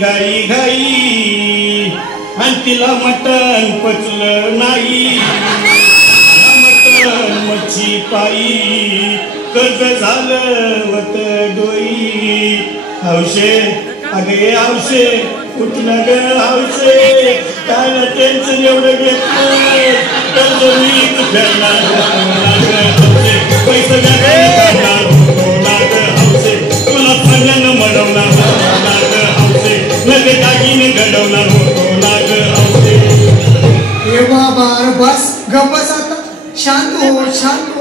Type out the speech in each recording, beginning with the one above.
घाई घाई आणि तिला मटण पचलं नाही. मटण मच्छी पायी कर्ज झालं वत डोई. हौशे अगे हौशे कुठलं ग हौशे काय टेन्शन एवढं घेतलं कर्ज मीच फेडणार हौशे पैसे काढणार नाग हौशे तुला सगळ्यांना मरवणार नाग हौशे नगे दागिने घडवणार होतो नाग हौशे. हे बाबा बस गप्पस आता शांत हो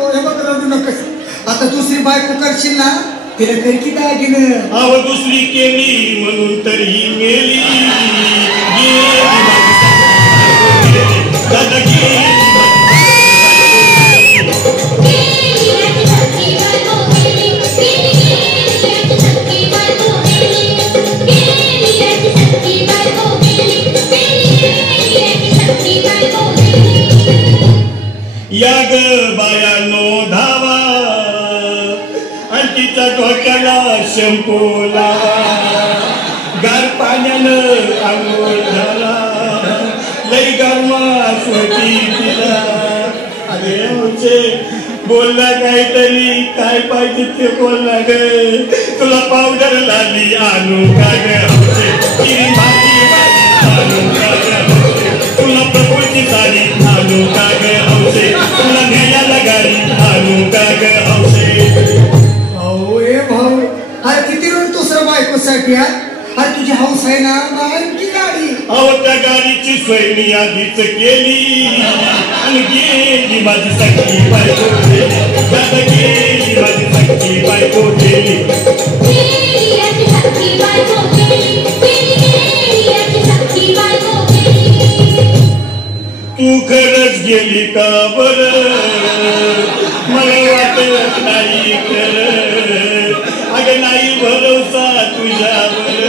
हे बघ रडू नकस. आता दुसरी बायको करशील ना तिला कर की दागिनं. अहो दुसरी केली म्हणून तर ही मेली. दादा या ग बायानो धावा आणि तिच्या डोक्याला शॅम्पू लावा. गार पाण्यानं आंघोळ झाला लई गरमास होती तिला. अरे होते बोलला काहीतरी काय पाहिजे ते बोलला ग. तुला पावडर लाली आणू का ग हौसे तिरी भाजी आणू का ग हौसे तुला प्रभूची साडी आणू का ग हौसे तुला न्यायाला गाडी आणू का ग हौसे. भाऊ ए भाऊ अरे किती रोड दुसऱ्या बायकोसाठी अरे तुझी हौस आहे ना की गाडी. अहो त्या गाडीची सोय मी आधीच केली आणि गेली माझी सखी बायको गेली. दादा गेली माझी सखी बायको गेली. तू खरंच गेली का बरं मला वाटत नाही खरं. अगं नाही भरोसा तुझ्यावर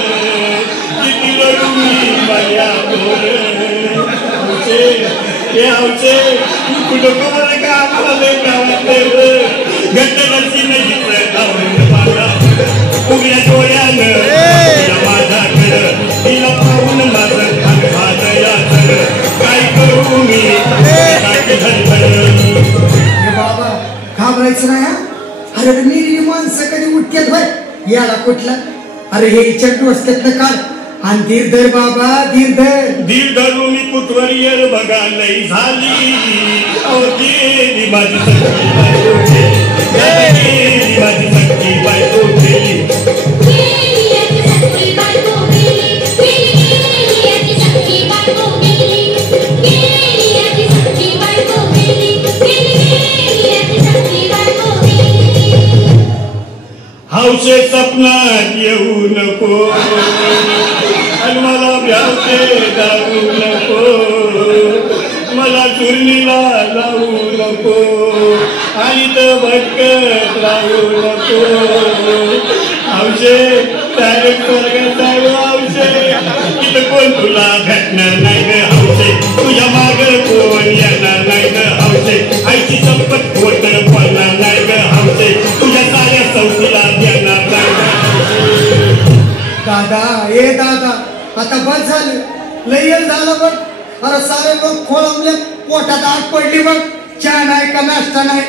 किती रडू मी माझ्यावर. हौसे हे हौसे कुठं बरं का आम्हाला लय गावात घट्टरची नाही माझा उघड्या डोळ्यानं माझ्याकडं तिला पाहून माझं खात याचं काय करू मी बाबा घाबरायचं नाही. अरे निरी माणसं कधी उठतात भाई याला कुठला. अरे हे चट्टू असतात ना काल आणि धीर धर बाबा धीर धरू मी कुठवर बघा लई झाली. अहो गेली माझी सखी बायको गेली माझी सखी बायको गेली. हौसे सपनात येऊ नको आणि मला भ्यावते जाऊ नको. मला चुरणीला लावू नको आणि तर भटकत राहू नको. हौसे डायरेक्ट स्वर्गात जाऊ हौसे तिथं कोण तुला भेटणार नाही ग हौसे. तुझ्या माग कोण येणार नाही ग हौसे. आईची चंपत खोट पडणार नाही ग हौसे. तुझ्या साऱ्या चौकीला देणार नाही ग हौसे. दादा ए दादा आता बस झालं लय झालं बघ. अरे सारे लोक खोळंबले पोटात आग पडली बघ. चहा नाही का नाश्ता नाही.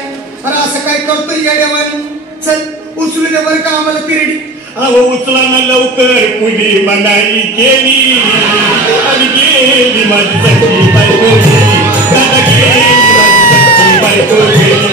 अरे असं काय करतो येड्यावानी. चल उचलू दे बरं का आम्हाला तिरडी. अहो उचला ना लवकर कुणी मनाई केली आणि गेली माझी सखी बायको गेली. दादा गेली माझी सखी बायको गेली.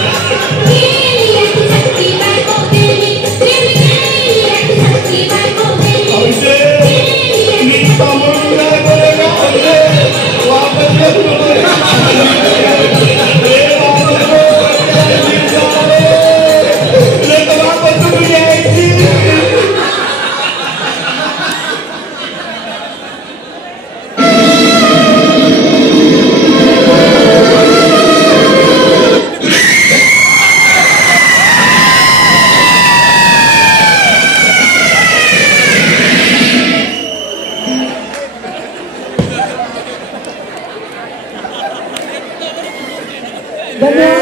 धन्यवाद.